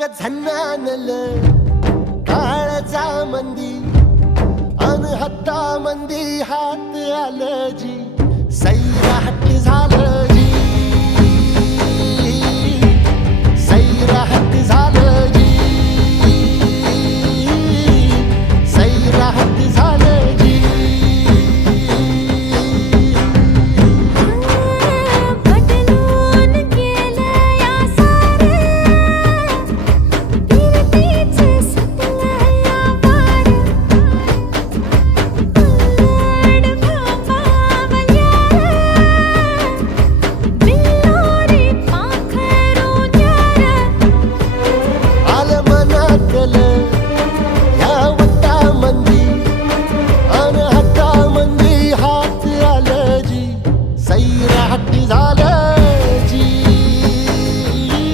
ग झन्नानल काळजा मंदी अन हत्ता मंदी हात आलं जी सैराट झालं